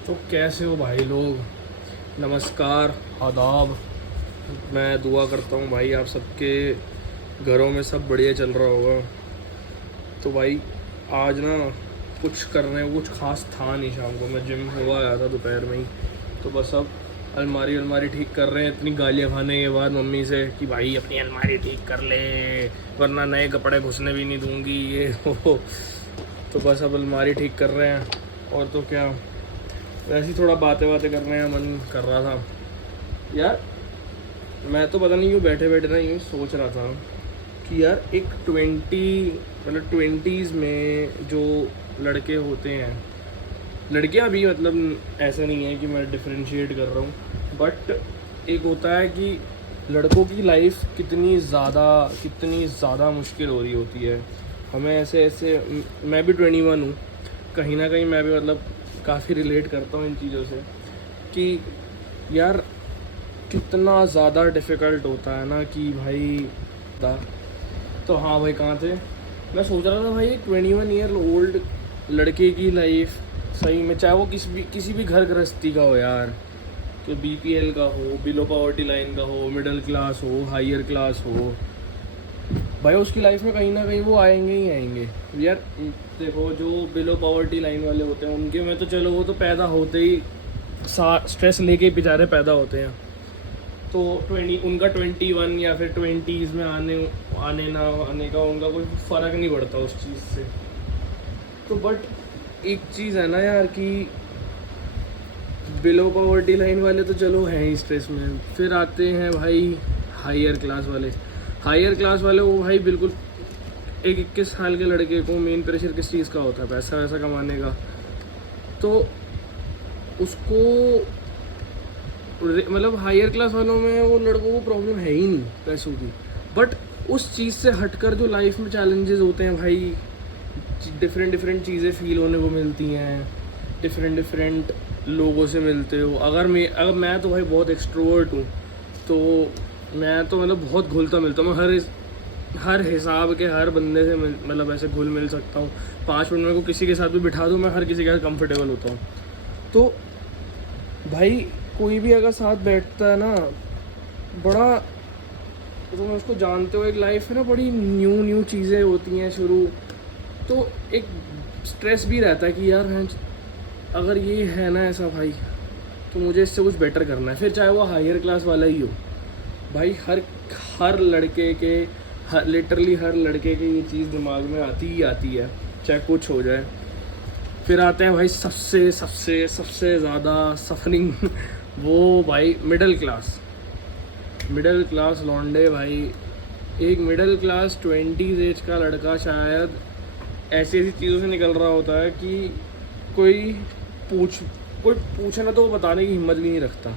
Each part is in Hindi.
तो कैसे हो भाई लोग। नमस्कार, आदाब। मैं दुआ करता हूँ भाई आप सबके घरों में सब बढ़िया चल रहा होगा। तो भाई आज ना कुछ करने को कुछ खास था नहीं। शाम को मैं जिम हुआ आया था दोपहर में ही। तो बस अब अलमारी अलमारी ठीक कर रहे हैं, इतनी गालियाँ खाने के बाद मम्मी से कि भाई अपनी अलमारी ठीक कर ले वरना नए कपड़े घुसने भी नहीं दूंगी ये हो। तो बस अब अलमारी ठीक कर रहे हैं। और तो क्या, वैसे ही थोड़ा बातें बातें करने का मन कर रहा था यार। मैं तो पता नहीं क्यों बैठे बैठे ना यूँ सोच रहा था कि यार एक ट्वेंटीज़ में जो लड़के होते हैं, लड़कियां भी मतलब ऐसा नहीं है कि मैं डिफरेंशिएट कर रहा हूँ, बट एक होता है कि लड़कों की लाइफ कितनी ज़्यादा मुश्किल हो रही होती है। हमें ऐसे ऐसे मैं भी 21 हूँ, कहीं ना कहीं मैं भी मतलब काफ़ी रिलेट करता हूँ इन चीज़ों से कि यार कितना ज़्यादा डिफ़िकल्ट होता है ना कि भाई दा तो हाँ भाई कहाँ थे। मैं सोच रहा था भाई 21 ईयर ओल्ड लड़के की लाइफ सही में, चाहे वो किसी भी घर गृहस्थी का हो यार, तो बीपीएल का हो, बिलो पॉवर्टी लाइन का हो, मिडिल क्लास हो, हायर क्लास हो, भाई उसकी लाइफ में कहीं ना कहीं वो आएंगे ही आएंगे यार। देखो जो बिलो पॉवर्टी लाइन वाले होते हैं उनके में तो चलो वो तो पैदा होते ही स्ट्रेस लेके ही बेचारे पैदा होते हैं। तो उनका 21 या फिर 20s में आने आने ना आने का उनका कोई फ़र्क नहीं पड़ता उस चीज़ से। तो बट एक चीज़ है ना यार कि बिलो पॉवर्टी लाइन वाले तो चलो हैं ही स्ट्रेस में, फिर आते हैं भाई हायर क्लास वाले। हायर क्लास वाले वो भाई बिल्कुल, एक 21 साल के लड़के को मेन प्रेशर किस चीज़ का होता है, पैसा वैसा कमाने का। तो उसको मतलब हायर क्लास वालों में वो लड़कों को प्रॉब्लम है ही नहीं पैसों की। बट उस चीज़ से हटकर जो लाइफ में चैलेंजेस होते हैं भाई, डिफरेंट डिफरेंट चीज़ें फील होने को मिलती हैं, डिफरेंट डिफरेंट लोगों से मिलते हो। अगर मैं तो भाई बहुत एक्सट्रोवर्ट हूँ, तो मैं तो मतलब बहुत घुलता मिलता हूँ। मैं हर हिसाब के हर बंदे से मतलब ऐसे घुल मिल सकता हूँ। 5 मिनट मेरे को किसी के साथ भी बिठा दो, मैं हर किसी के साथ कंफर्टेबल होता हूँ। तो भाई कोई भी अगर साथ बैठता है ना, बड़ा, तो मैं उसको जानते हो, एक लाइफ है ना बड़ी न्यू न्यू चीज़ें होती हैं शुरू। तो एक स्ट्रेस भी रहता है कि यार हैं अगर ये है ना ऐसा भाई, तो मुझे इससे कुछ बेटर करना है, फिर चाहे वो हायर क्लास वाला ही हो। भाई हर हर लड़के के लिटरली हर लड़के के ये चीज़ दिमाग में आती ही आती है, चाहे कुछ हो जाए। फिर आते हैं भाई सबसे सबसे सबसे ज़्यादा सफरिंग वो भाई मिडिल क्लास लौंडे भाई। एक मिडिल क्लास 20s एज का लड़का शायद ऐसी ऐसी चीज़ों से निकल रहा होता है कि कोई कोई पूछे ना तो वो बताने की हिम्मत भी नहीं रखता।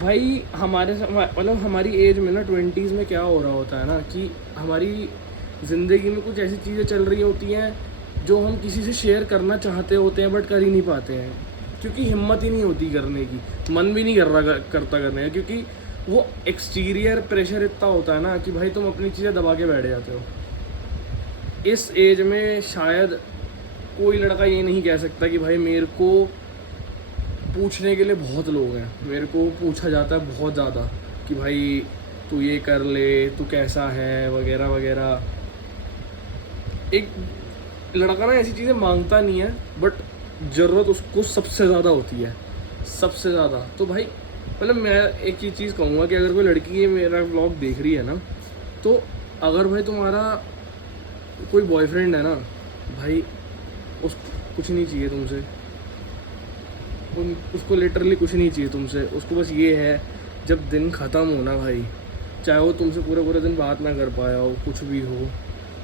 भाई मतलब हमारी एज में ना 20s में क्या हो रहा होता है ना कि हमारी ज़िंदगी में कुछ ऐसी चीज़ें चल रही होती हैं जो हम किसी से शेयर करना चाहते होते हैं बट कर ही नहीं पाते हैं, क्योंकि हिम्मत ही नहीं होती करने की, मन भी नहीं करता करने का, क्योंकि वो एक्सटीरियर प्रेशर इतना होता है ना कि भाई तुम अपनी चीज़ें दबा के बैठ जाते हो। इस एज में शायद कोई लड़का ये नहीं कह सकता कि भाई मेरे को पूछने के लिए बहुत लोग हैं, मेरे को पूछा जाता है बहुत ज़्यादा कि भाई तू ये कर ले, तू कैसा है वगैरह वगैरह। एक लड़का ना ऐसी चीज़ें मांगता नहीं है, बट ज़रूरत उसको सबसे ज़्यादा होती है, सबसे ज़्यादा। तो भाई मतलब मैं एक ही चीज़ कहूँगा कि अगर कोई लड़की ये मेरा व्लॉग देख रही है ना, तो अगर भाई तुम्हारा कोई बॉयफ्रेंड है ना भाई, उस कुछ नहीं चाहिए तुमसे, उसको लिटरली कुछ नहीं चाहिए तुमसे। उसको बस ये है जब दिन ख़त्म हो ना भाई, चाहे वो तुमसे पूरे पूरे दिन बात ना कर पाया हो, कुछ भी हो,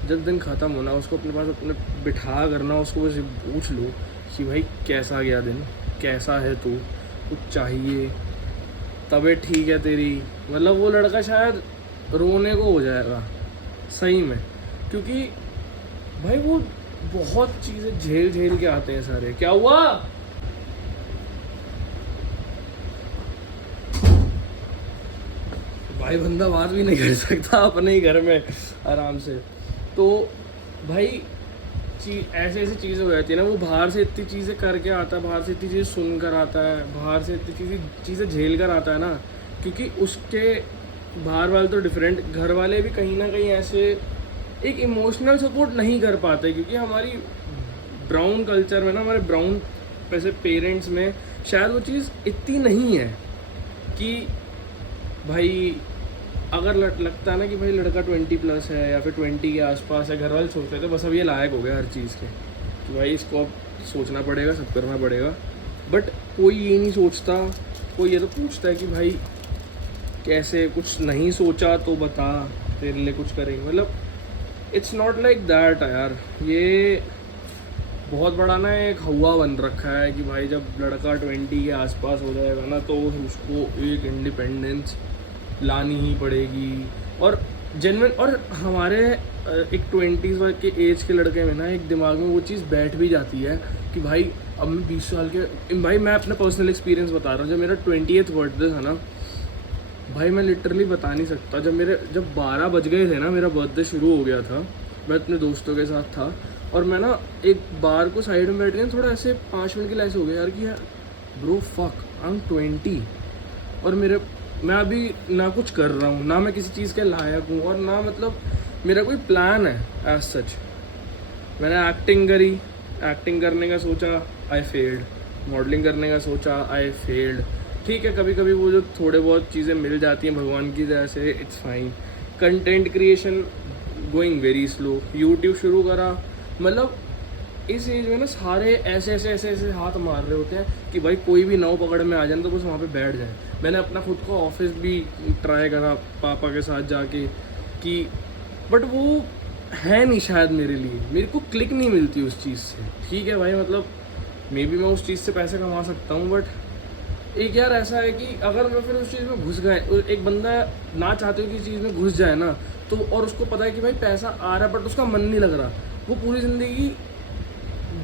जब दिन ख़त्म होना उसको अपने पास अपने बिठा करना, उसको बस पूछ लो कि भाई कैसा गया दिन, कैसा है तू, कुछ चाहिए, तबीयत ठीक है तेरी। मतलब वो लड़का शायद रोने को हो जाएगा सही में, क्योंकि भाई वो बहुत चीज़ें झेल झेल के आते हैं सारे। क्या हुआ भाई, बंदा बात भी नहीं कर सकता अपने ही घर में आराम से। तो भाई ऐसी ऐसी चीज़ें हो जाती है ना, वो बाहर से इतनी चीज़ें करके आता है, बाहर से इतनी चीज़ें सुन कर आता है, बाहर से इतनी चीज़ें झेल कर आता है ना, क्योंकि उसके बाहर वाले तो डिफरेंट, घर वाले भी कहीं ना कहीं ऐसे एक इमोशनल सपोर्ट नहीं कर पाते, क्योंकि हमारी ब्राउन कल्चर में ना, हमारे ब्राउन वैसे पेरेंट्स में शायद वो चीज़ इतनी नहीं है कि भाई अगर लगता है ना कि भाई लड़का 20+ है या फिर 20 के आसपास है, घर वाले सोचते थे बस अब ये लायक हो गया हर चीज़ के, कि भाई इसको अब सोचना पड़ेगा, सब करना पड़ेगा। बट कोई ये नहीं सोचता, कोई ये तो पूछता है कि भाई कैसे, कुछ नहीं सोचा तो बता, तेरे लिए कुछ करेंगे। मतलब इट्स नॉट लाइक दैट यार। ये बहुत बड़ा ना एक हवा बन रखा है कि भाई जब लड़का 20 के आसपास हो जाएगा ना, तो उसको एक इंडिपेंडेंस लानी ही पड़ेगी। और जेन्युइन, और हमारे एक 20s के एज के लड़के में ना एक दिमाग में वो चीज़ बैठ भी जाती है कि भाई अब मैं 20 साल के, भाई मैं अपना पर्सनल एक्सपीरियंस बता रहा हूँ। जब मेरा 20th बर्थडे था ना भाई, मैं लिटरली बता नहीं सकता, जब 12 बज गए थे ना, मेरा बर्थडे शुरू हो गया था, मैं अपने दोस्तों के साथ था और मैं ना एक बार को साइड में बैठ गया, थोड़ा ऐसे 5 मिनट के लिए ऐसे हो गया यार कि यार ब्रो फक आई एम 20 और मैं अभी ना कुछ कर रहा हूँ, ना मैं किसी चीज़ के लायक हूँ, और ना मतलब मेरा कोई प्लान है एज सच। मैंने एक्टिंग करी, एक्टिंग करने का सोचा, आई फेल्ड। मॉडलिंग करने का सोचा, आई फेल्ड। ठीक है, कभी कभी वो जो थोड़े बहुत चीज़ें मिल जाती हैं भगवान की दया से, it's fine. Content creation going very slow. YouTube शुरू करा, मतलब इस एज में ना सारे ऐसे हाथ मार रहे होते हैं कि भाई कोई भी नाव पकड़ में आ जाए तो बस वहाँ पे बैठ जाए। मैंने अपना खुद को ऑफिस भी ट्राई करा पापा के साथ जाके कि, बट वो है नहीं शायद मेरे लिए, मेरे को क्लिक नहीं मिलती उस चीज़ से। ठीक है भाई, मतलब मे बी मैं उस चीज़ से पैसे कमा सकता हूँ, बट एक यार ऐसा है कि अगर मैं फिर उस चीज़ में घुस गए, एक बंदा ना चाहते हुए किसी चीज़ में घुस जाए ना, तो और उसको पता है कि भाई पैसा आ रहा है बट उसका मन नहीं लग रहा, वो पूरी ज़िंदगी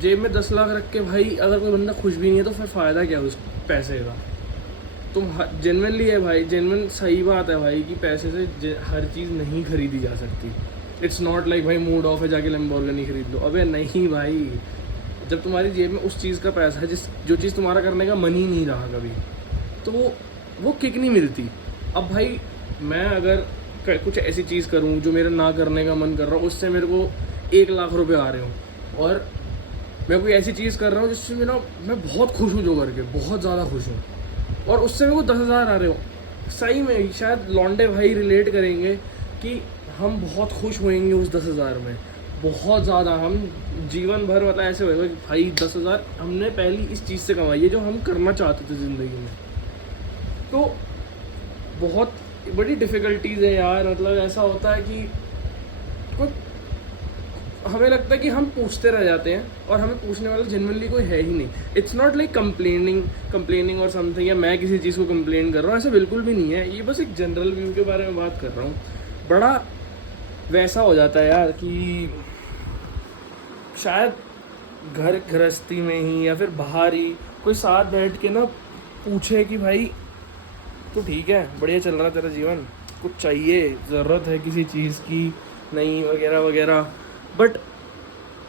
जेब में 10 लाख रख के भाई अगर कोई बंदा खुश भी नहीं है तो फिर फ़ायदा क्या उस पैसे का। तुम जेनविनली है भाई, जेनविन सही बात है भाई कि पैसे से हर चीज़ नहीं खरीदी जा सकती। इट्स नॉट लाइक भाई मूड ऑफ है जाके लैम्बोर्गिनी खरीद लो, अबे नहीं भाई। जब तुम्हारी जेब में उस चीज़ का पैसा है जो चीज़ तुम्हारा करने का मन ही नहीं रहा कभी, तो वो किक नहीं मिलती। अब भाई मैं अगर कुछ ऐसी चीज़ करूँ जो मेरा ना करने का मन कर रहा हूँ, उससे मेरे को 1 लाख रुपए आ रहे हो, और मैं कोई ऐसी चीज़ कर रहा हूँ जिससे मैं बहुत खुश हूँ, जो करके बहुत ज़्यादा खुश हूँ, और उससे मेरे को 10,000 आ रहे हो, सही में शायद लौंडे भाई रिलेट करेंगे कि हम बहुत खुश होएंगे उस 10,000 में, बहुत ज़्यादा। हम जीवन भर मतलब ऐसे होएगा कि भाई 10,000 हमने पहली इस चीज़ से कमाई है जो हम करना चाहते थे ज़िंदगी में। तो बहुत बड़ी डिफ़िकल्टीज़ है यार। मतलब ऐसा होता है कि कोई, हमें लगता है कि हम पूछते रह जाते हैं और हमें पूछने वाला जेन्युइनली कोई है ही नहीं। इट्स नॉट लाइक कंप्लेनिंग और समथिंग, या मैं किसी चीज़ को कंप्लेन कर रहा हूँ, ऐसा बिल्कुल भी नहीं है। ये बस एक जनरल व्यू के बारे में बात कर रहा हूँ। बड़ा वैसा हो जाता है यार कि शायद घर गृहस्थी में ही या फिर बाहर ही कोई साथ बैठ के ना पूछे कि भाई तो ठीक है, बढ़िया चल रहा तेरा जीवन, कुछ चाहिए, ज़रूरत है किसी चीज़ की नहीं, वगैरह वगैरह। बट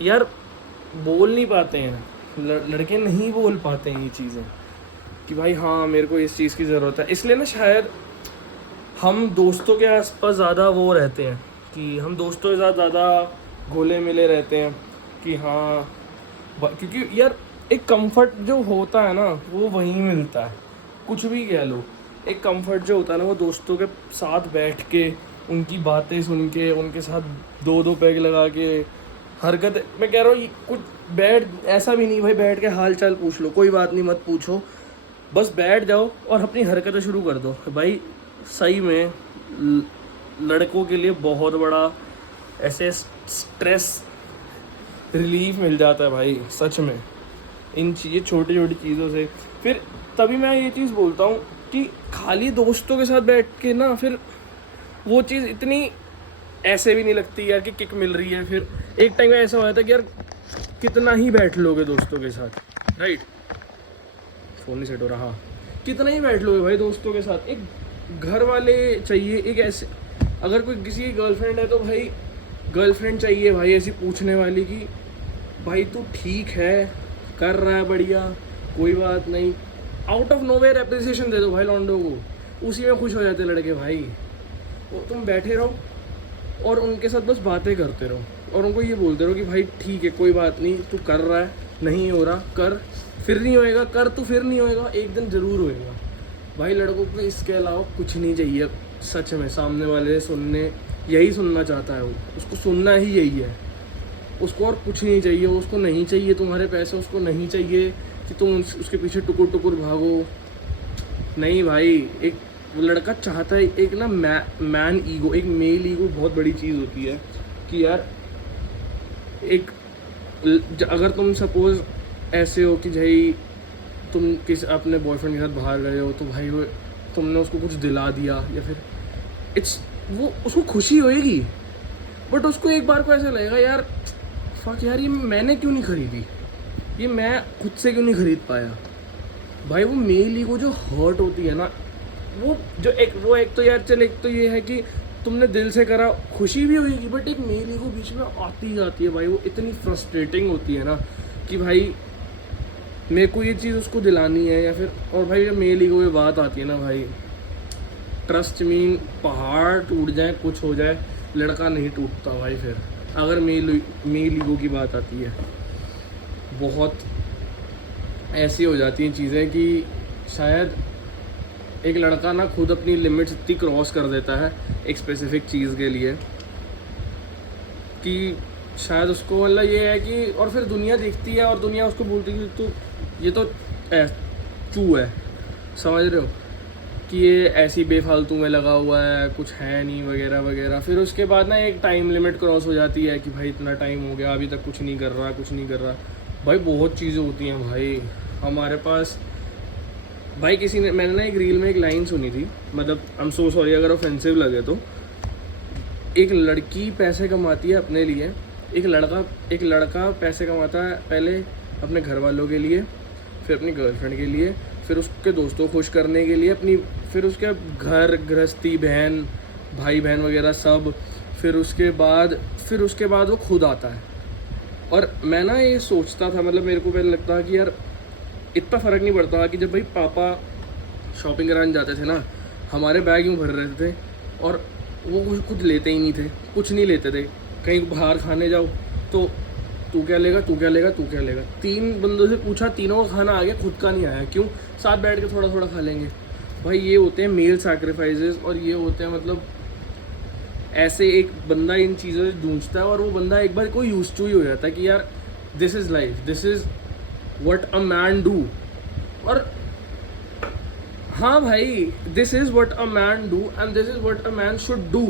यार बोल नहीं पाते हैं, लड़के नहीं बोल पाते हैं ये चीज़ें कि भाई हाँ मेरे को इस चीज़ की ज़रूरत है। इसलिए ना शायद हम दोस्तों के आसपास ज़्यादा वो रहते हैं कि हम दोस्तों के साथ ज़्यादा घुले मिले रहते हैं कि हाँ, क्योंकि यार एक कंफर्ट जो होता है ना वो वहीं मिलता है। कुछ भी कह लो, एक कंफर्ट जो होता है ना वो दोस्तों के साथ बैठ के उनकी बातें सुन के, उनके साथ 2-2 पैग लगा के हरकत, मैं कह रहा हूँ कुछ ऐसा भी नहीं भाई बैठ के हाल चाल पूछ लो, कोई बात नहीं मत पूछो, बस बैठ जाओ और अपनी हरकतें शुरू कर दो भाई। सही में लड़कों के लिए बहुत बड़ा ऐसे स्ट्रेस रिलीफ मिल जाता है भाई सच में, इन छोटी छोटी चीज़ों से। फिर तभी मैं ये चीज़ बोलता हूँ कि खाली दोस्तों के साथ बैठ के ना फिर वो चीज़ इतनी ऐसे भी नहीं लगती यार कि किक मिल रही है। फिर एक टाइम में ऐसा हो जाता है कि यार कितना ही बैठ लोगे दोस्तों के साथ, राइट, फ़ोन नहीं सेट हो रहा, कितना ही बैठ लोगे भाई दोस्तों के साथ। एक घर वाले चाहिए, एक ऐसे, अगर कोई किसी की गर्लफ्रेंड है तो भाई गर्लफ्रेंड चाहिए भाई ऐसी पूछने वाली कि भाई तू ठीक है, कर रहा है बढ़िया, कोई बात नहीं, आउट ऑफ नोवेयर एप्रिसिएशन दे दो भाई लॉन्डो को, उसी में खुश हो जाते लड़के भाई। वो तुम बैठे रहो और उनके साथ बस बातें करते रहो और उनको ये बोलते रहो कि भाई ठीक है कोई बात नहीं, तू कर रहा है, नहीं हो रहा कर, फिर नहीं होएगा कर, तो फिर नहीं होएगा, एक दिन ज़रूर होएगा। भाई लड़कों को इसके अलावा कुछ नहीं चाहिए सच में, सामने वाले सुनने, यही सुनना चाहता है वो, उसको सुनना ही यही है, उसको और कुछ नहीं चाहिए। उसको नहीं चाहिए तुम्हारे पैसे, उसको नहीं चाहिए कि तुम उसके पीछे टुकुर टुकुर भागो। नहीं भाई, एक लड़का चाहता है, एक ना मैन ईगो, एक मेल ईगो बहुत बड़ी चीज़ होती है कि यार एक अगर तुम सपोज़ ऐसे हो कि भाई तुम अपने बॉयफ्रेंड के साथ बाहर गए हो, तो भाई वो तुमने उसको कुछ दिला दिया या फिर वो उसको खुशी होएगी, बट उसको एक बार को ऐसा लगेगा यार फक यार ये मैंने क्यों नहीं खरीदी, ये मैं खुद से क्यों नहीं खरीद पाया। भाई वो मेल ईगो जो हर्ट होती है ना, वो एक तो यार चल, एक तो ये है कि तुमने दिल से करा, खुशी भी होगी, बट एक मेल ईगो बीच में आती ही आती है भाई, वो इतनी फ्रस्ट्रेटिंग होती है ना कि भाई मेरे को ये चीज़ उसको दिलानी है या फिर, और भाई जब मेल ईगो में बात आती है ना भाई, ट्रस्ट मीन पहाड़ टूट जाए कुछ हो जाए, लड़का नहीं टूटता भाई फिर, अगर मेल ईगो की बात आती है। बहुत ऐसी हो जाती हैं चीज़ें कि शायद एक लड़का ना खुद अपनी लिमिट्स इतनी क्रॉस कर देता है एक स्पेसिफिक चीज़ के लिए कि शायद उसको मतलब ये है कि, और फिर दुनिया देखती है और दुनिया उसको बोलती है कि तू ये तो चू है, समझ रहे हो कि ये ऐसी बेफालतू में लगा हुआ है, कुछ है नहीं वगैरह वगैरह। फिर उसके बाद ना एक टाइम लिमिट क्रॉस हो जाती है कि भाई इतना टाइम हो गया अभी तक कुछ नहीं कर रहा। भाई बहुत चीज़ें होती हैं भाई हमारे पास। भाई मैंने ना एक रील में एक लाइन सुनी थी, मतलब आई एम सो सॉरी अगर ऑफेंसिव लगे तो, एक लड़की पैसे कमाती है अपने लिए, एक लड़का पैसे कमाता है पहले अपने घर वालों के लिए, फिर अपनी गर्लफ्रेंड के लिए, फिर उसके दोस्तों को खुश करने के लिए, फिर उसके घर गृहस्थी, बहन भाई बहन वगैरह सब, फिर उसके बाद वो खुद आता है। और मैं ना ये सोचता था, मतलब मेरे को पहले लगता था कि यार इतना फ़र्क नहीं पड़ता कि जब भाई पापा शॉपिंग कराने जाते थे ना, हमारे बैग यूँ भर रहते थे और वो खुद लेते ही नहीं थे, कुछ नहीं लेते थे। कहीं बाहर खाने जाओ तो तू क्या लेगा, 3 बंदों से पूछा, तीनों का खाना आ गया, खुद का नहीं आया। क्यों? साथ बैठ के थोड़ा थोड़ा खा लेंगे। भाई ये होते हैं मेल सैक्रिफाइसेस, और ये होते हैं मतलब ऐसे एक बंदा इन चीज़ों से जूझता है और वो बंदा एक बार कोई यूज टू ही हो जाता है कि यार this is life, this is what a man do. और हाँ भाई, this is what a man do and this is what a man should do.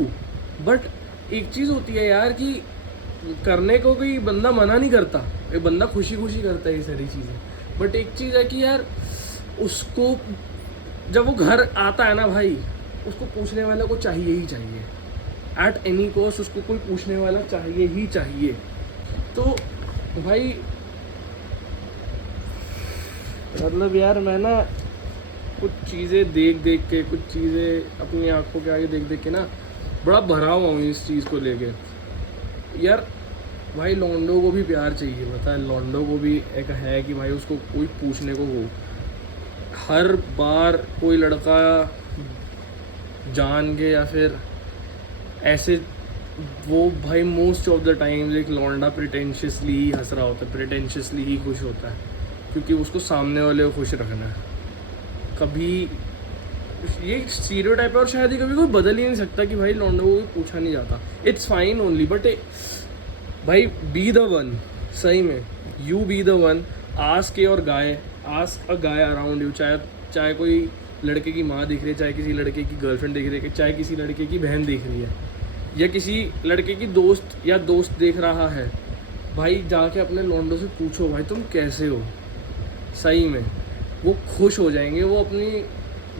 But एक चीज़ होती है यार कि करने को कोई बंदा मना नहीं करता, एक बंदा खुशी खुशी करता है ये सारी चीज़ें। बट एक चीज़ है कि यार उसको जब वो घर आता है ना भाई, उसको पूछने वाला को चाहिए ही चाहिए, एट एनी कॉस्ट उसको कोई पूछने वाला चाहिए ही चाहिए। तो भाई मतलब यार मैं ना कुछ चीज़ें देख के, कुछ चीज़ें अपनी आंखों के आगे देख के ना बड़ा भरा हुआ हूँ इस चीज़ को लेके। यार भाई लॉन्डो को भी प्यार चाहिए, पता है, लॉन्डो को भी एक है कि भाई उसको कोई पूछने को हो। हर बार कोई लड़का जान के या फिर ऐसे, वो भाई मोस्ट ऑफ द टाइम एक लौंडा प्रिटेंशियसली ही हंस रहा होता है, प्रिटेंशियसली ही खुश होता है, क्योंकि उसको सामने वाले को खुश रखना है। कभी ये स्टीरियोटाइप है और शायद ही कभी कोई बदल ही नहीं सकता कि भाई लौंडो को पूछा नहीं जाता। इट्स फाइन ओनली, बट भाई बी द वन, सही में you be the one, ask your guy, ask a guy around you. चाहे कोई लड़के की माँ दिख रही है, चाहे किसी लड़के की गर्लफ्रेंड दिख रही है, चाहे किसी लड़के की बहन दिख रही है, या किसी लड़के की दोस्त देख रहा है, भाई जाके अपने लौंडो से पूछो भाई तुम कैसे हो। सही में वो खुश हो जाएंगे, वो अपनी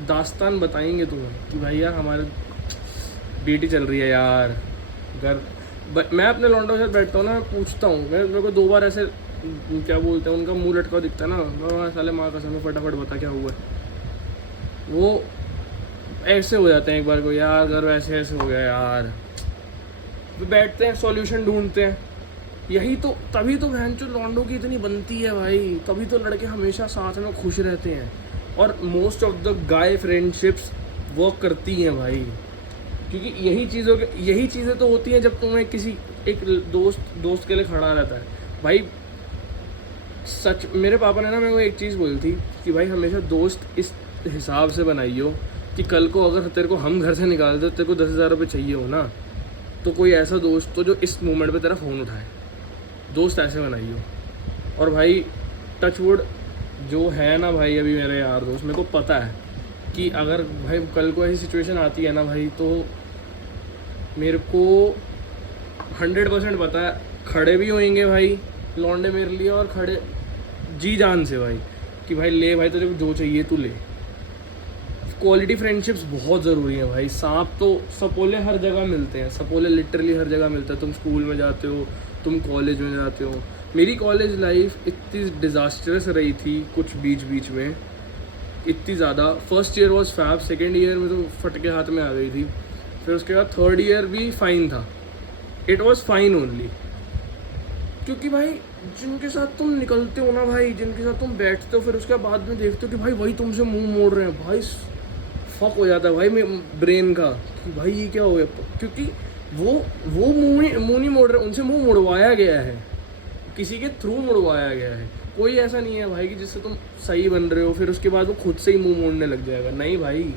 दास्तान बताएंगे तुम्हें कि भाई यार हमारे बेटी चल रही है यार घर। मैं अपने लौंडो के साथ बैठता हूँ ना, मैं पूछता हूँ, मेरे को 2 बार ऐसे क्या बोलते हैं, उनका मुंह लटका दिखता है ना, साले माँ कसम में फटाफट बता क्या हुआ है। वो ऐसे हो जाते हैं एक बार को, यार घर ऐसे हो गया यार, तो बैठते हैं सॉल्यूशन ढूंढते हैं यही तो, तभी तो बहन चो लॉन्डो की इतनी बनती है भाई, तभी तो लड़के हमेशा साथ में खुश रहते हैं, और most of the guy friendships work करती हैं भाई, क्योंकि यही चीज़ें तो होती हैं जब तुम्हें किसी एक दोस्त के लिए खड़ा रहता है भाई। सच, मेरे पापा ने ना मेरे को एक चीज़ बोली थी कि भाई हमेशा दोस्त इस हिसाब से बनाइयो कि कल को अगर तेरे को हम घर से निकाल दे, तेरे को 10,000 रुपये चाहिए हो ना, तो कोई ऐसा दोस्त हो जो इस मोमेंट पे तेरा फ़ोन उठाए, दोस्त ऐसे बनाइयो। और भाई टचवुड जो है ना भाई, अभी मेरे यार दोस्त, मेरे को पता है कि अगर भाई कल को ऐसी सिचुएशन आती है ना भाई, तो मेरे को 100% पता है खड़े भी होंगे भाई लौंडे मेरे लिए, और खड़े जी जान से भाई कि भाई ले भाई तुझे जो चाहिए तू ले। क्वालिटी फ्रेंडशिप्स बहुत ज़रूरी है भाई। सांप तो सपोले हर जगह मिलते हैं, सपोले लिटरली हर जगह मिलता है। तुम स्कूल में जाते हो, तुम कॉलेज में जाते हो। मेरी कॉलेज लाइफ इतनी डिज़ास्टरस रही थी कुछ बीच में, इतनी ज़्यादा। First year was fab, second year में तो फटके हाथ में आ गई थी, फिर उसके बाद थर्ड ईयर भी फाइन था, इट वॉज फाइन ओनली। क्योंकि भाई जिनके साथ तुम निकलते हो ना भाई, जिनके साथ तुम बैठते हो, फिर उसके बाद में देखते हो कि भाई वही तुमसे मुंह मोड़ रहे हैं, भाई फक हो जाता है भाई मेरे ब्रेन का कि भाई ये क्या हो गया। क्योंकि वो मुंह नहीं मोड़ रहे, उनसे मुंह मुड़वाया गया है, किसी के थ्रू मुड़वाया गया है। कोई ऐसा नहीं है भाई कि जिससे तुम सही बन रहे हो फिर उसके बाद वो खुद से ही मुंह मोड़ने लग जाएगा। नहीं भाई,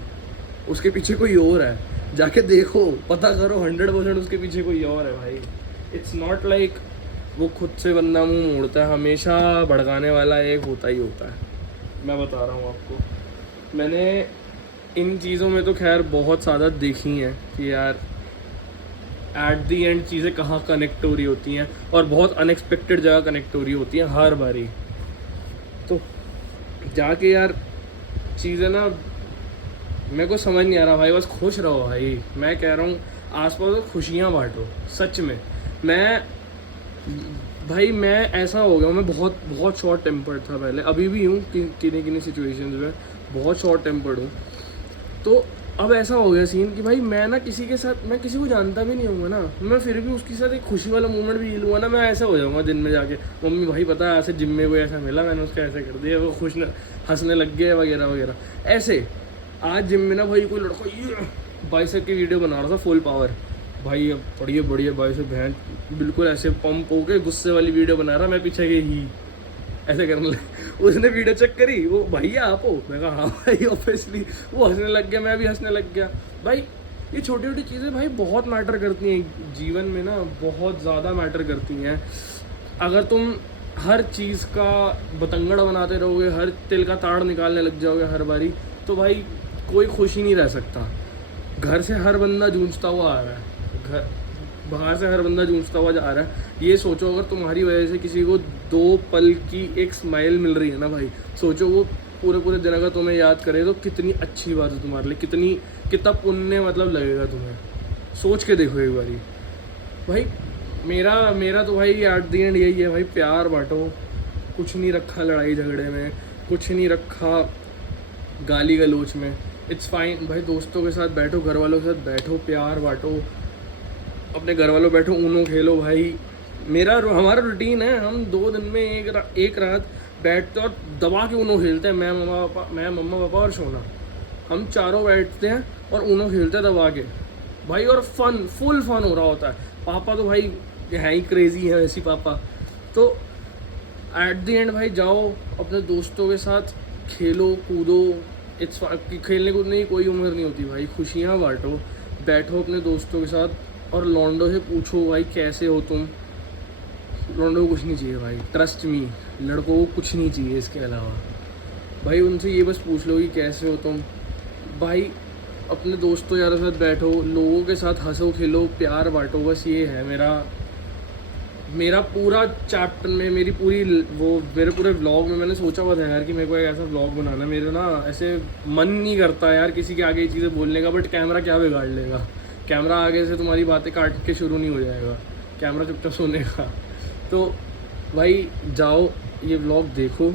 उसके पीछे कोई और है, जाके देखो, पता करो, 100% उसके पीछे कोई और है भाई। इट्स नॉट लाइक वो खुद से बंदा मुंह मोड़ता है, हमेशा भड़काने वाला एक होता ही होता है। मैं बता रहा हूँ आपको, मैंने इन चीज़ों में तो खैर बहुत ज़्यादा देखी हैं कि यार एट दी एंड चीज़ें कहाँ कनेक्ट हो रही होती हैं, और बहुत अनएक्सपेक्टेड जगह कनेक्ट हो रही होती हैं हर बारी। तो जाके यार चीज़ें ना, मेरे को समझ नहीं आ रहा भाई, बस खुश रहो भाई। मैं कह रहा हूँ आसपास तो खुशियाँ बांटो सच में। मैं ऐसा हो गया, मैं बहुत शॉर्ट टेम्पर्ड था पहले, अभी भी हूँ किन्हीं सिचुएशंस में बहुत शॉर्ट टेम्पर्ड हूँ। तो अब ऐसा हो गया सीन कि भाई मैं ना किसी के साथ, मैं किसी को जानता भी नहीं हूँगा ना, मैं फिर भी उसके साथ एक खुशी वाला मोमेंट भी लूँगा ना, मैं ऐसा हो जाऊँगा दिन में जाके, मम्मी भाई पता है ऐसे जिम में कोई ऐसा मिला, मैंने उसका ऐसे कर दिया, वो खुश न हंसने लग गया वगैरह वगैरह ऐसे। आज जिम में ना भाई कोई लड़का ये बाइसेप की वीडियो बना रहा था फुल पावर, भाई अब बढ़िया बाइसेप बहन बिल्कुल ऐसे पंप होके गुस्से वाली वीडियो बना रहा, मैं पीछे गई ही ऐसे करने लगे। उसने वीडियो चेक करी, वो भैया आप हो, मैं कहा हाँ भाई ऑब्वियसली। वो हंसने लग गया, मैं भी हंसने लग गया। भाई ये छोटी छोटी चीज़ें भाई बहुत मैटर करती हैं जीवन में ना, बहुत ज़्यादा मैटर करती हैं। अगर तुम हर चीज़ का बतंगड़ बनाते रहोगे, हर तिल का ताड़ निकालने लग जाओगे हर बारी, तो भाई कोई खुश ही नहीं रह सकता। घर से हर बंदा जूझता हुआ आ रहा है, बाहर से हर बंदा जूझता हुआ जा रहा है। ये सोचो अगर तुम्हारी वजह से किसी को 2 पल की एक स्माइल मिल रही है ना भाई, सोचो वो पूरे दिन अगर तुम्हें याद करे तो कितनी अच्छी बात है तुम्हारे लिए, कितना पुण्य मतलब लगेगा तुम्हें। सोच के देखो एक बारी भाई। मेरा तो भाई एट दी एंड यही है भाई, प्यार बांटो, कुछ नहीं रखा लड़ाई झगड़े में, कुछ नहीं रखा गाली गलोच में। इट्स फाइन भाई, दोस्तों के साथ बैठो, घर वालों के साथ बैठो, प्यार बांटो, अपने घर वालों बैठो, ऊनो खेलो भाई। हमारा रूटीन है, हम 2 दिन में एक रात बैठते और दबा के ऊनो खेलते हैं। मैं मम्मा पापा और सोना, हम चारों बैठते हैं और ऊनो खेलते हैं दबा के भाई, और फुल फन हो रहा होता है। पापा तो भाई है ही क्रेजी है ऐसी पापा। तो एट द एंड भाई जाओ अपने दोस्तों के साथ खेलो कूदो। इट्स खेलने कूदने की कोई उम्र नहीं होती भाई, खुशियाँ बांटो, बैठो अपने दोस्तों के साथ और लौंडो से पूछो भाई कैसे हो तुम। लौंडो को कुछ नहीं चाहिए भाई, ट्रस्ट मी, लड़कों को कुछ नहीं चाहिए इसके अलावा भाई। उनसे ये बस पूछ लो कि कैसे हो तुम भाई। अपने दोस्तों यारों के साथ बैठो, लोगों के साथ हंसो खेलो, प्यार बांटो, बस ये है मेरा पूरा चैप्टर में, मेरे पूरे व्लॉग में मैंने सोचा हुआ था यार कि मेरे को एक ऐसा व्लॉग बनाना। मेरे ना ऐसे मन नहीं करता यार किसी के आगे ये चीज़ें बोलने का, बट कैमरा क्या बिगाड़ लेगा, कैमरा आगे से तुम्हारी बातें काट के शुरू नहीं हो जाएगा, कैमरा चुपचाप सोने का। तो भाई जाओ ये व्लॉग देखो,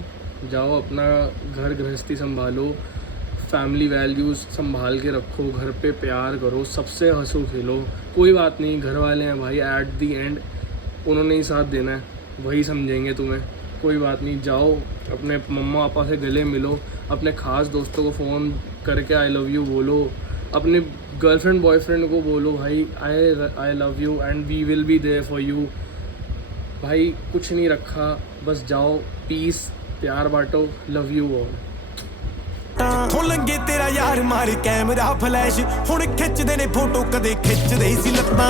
जाओ अपना घर गृहस्थी संभालो, फैमिली वैल्यूज़ संभाल के रखो, घर पे प्यार करो, सबसे हंसो खेलो। कोई बात नहीं, घर वाले हैं भाई, एट दी एंड उन्होंने ही साथ देना है, वही समझेंगे तुम्हें। कोई बात नहीं, जाओ अपने मम्मा पापा से गले मिलो, अपने ख़ास दोस्तों को फ़ोन करके आई लव यू बोलो, अपने गर्लफ्रेंड बॉयफ्रेंड को बोलो भाई I love you and we will be there for you. भाई कुछ नहीं रखा, बस जाओ, पीस, प्यार बांटो, लव यू ऑल। हो लंगे तेरा यार मार कैमरा फ्लैश, हुण खिचदे ने फोटो कदे खिचदे सी लत्तां।